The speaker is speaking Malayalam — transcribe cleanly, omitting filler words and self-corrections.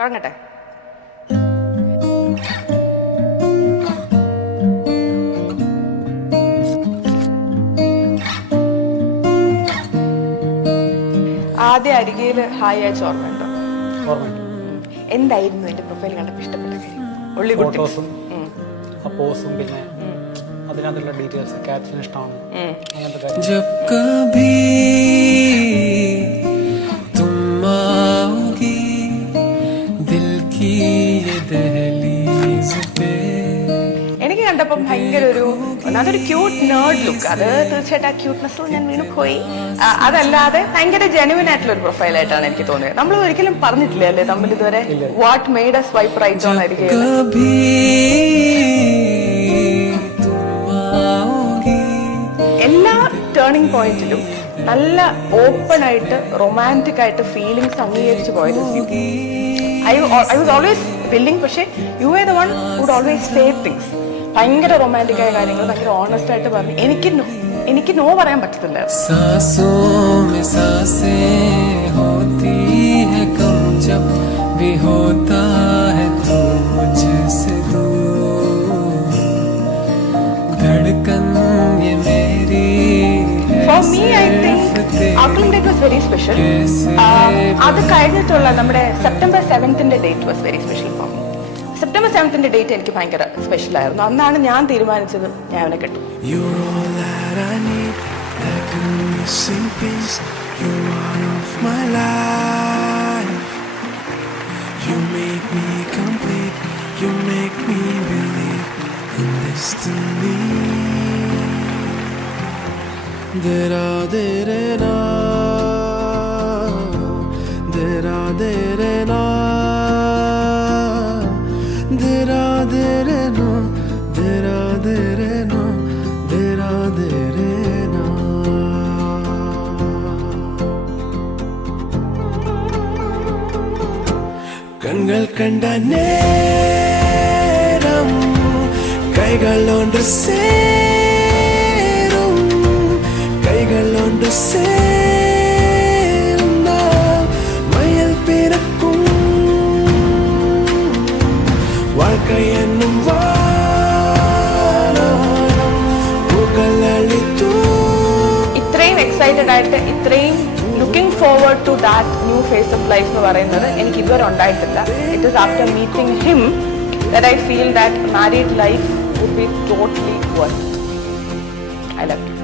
തുടങ്ങട്ടെ. ആദ്യ അരികയിൽ ഹായ് അയച്ച ഓർമ്മയുണ്ടോ? എന്തായിരുന്നു എന്റെ പ്രൊഫൈൽ കണ്ടപ്പോൾ ഇഷ്ടപ്പെട്ട കാര്യം? ഫോട്ടോസും പോസും പിന്നെ അതിനകത്തുള്ള ഡീറ്റെയിൽസ് ക്യാപ്ഷൻ ഇഷ്ടമാണ്. जब कभी तुम आओगी दिल की ये दहलीज पे എനിക്ക് കണ്ടപ്പം ഭയങ്കര അതൊരു ക്യൂട്ട് നേർഡ് ലുക്ക്. അത് തീർച്ചയായിട്ടും ആ ക്യൂട്ട്നെസ്സിൽ ഞാൻ വീണ് പോയി. അതല്ലാതെ ഭയങ്കര ജെനുവിൻ ആയിട്ടുള്ള ഒരു പ്രൊഫൈലായിട്ടാണ് എനിക്ക് തോന്നിയത്. നമ്മൾ ഒരിക്കലും പറഞ്ഞിട്ടില്ല അല്ലേ തമ്മിൽ ഇതുവരെ what made us swipe right on ആയിരിക്കും. എല്ലാ ടേണിംഗ് പോയിന്റിലും നല്ല ഓപ്പൺ ആയിട്ട് റൊമാൻറ്റിക് ആയിട്ട് ഫീലിങ്സ് അംഗീകരിച്ചു പോയത്. ഐ വാസ് ഓൾവേസ് വില്ലിങ്, പക്ഷേ you are the one would always say things. ഭയങ്കര റൊമാൻറ്റിക് ആയ കാര്യങ്ങൾ ഭയങ്കര ഓണസ്റ്റ് ആയിട്ട് പറഞ്ഞു. എനിക്ക് നോ പറയാൻ പറ്റത്തില്ല. For me, I think Auckland date was very special. അത് കഴിഞ്ഞിട്ടുള്ള നമ്മുടെ September 7th date was very special for me. September 7th date എനിക്ക് ഭയങ്കര സ്പെഷ്യൽ ആയിരുന്നു. അന്നാണ് ഞാൻ തീരുമാനിച്ചത് ഞാൻ അവനെ കെട്ടും. Dera dere na dera dere na dera dere na dera dere na dera dere na kangal kanda neram kaigal ondu கைகளொன்று சேர்ந்தால் மயில் பிறக்கும் வாழ்க்கை என்னும் പൂക്കൾ അളിത്തു. ഇത്രയും എക്സൈറ്റഡ് ആയിട്ട് ഇത്രയും looking forward to that new phase of life എന്ന് പറയുന്നത് എനിക്ക് ഇതുവരെ ഉണ്ടായിട്ടില്ല. It is after meeting him that I feel that married life would be totally worth. I love U.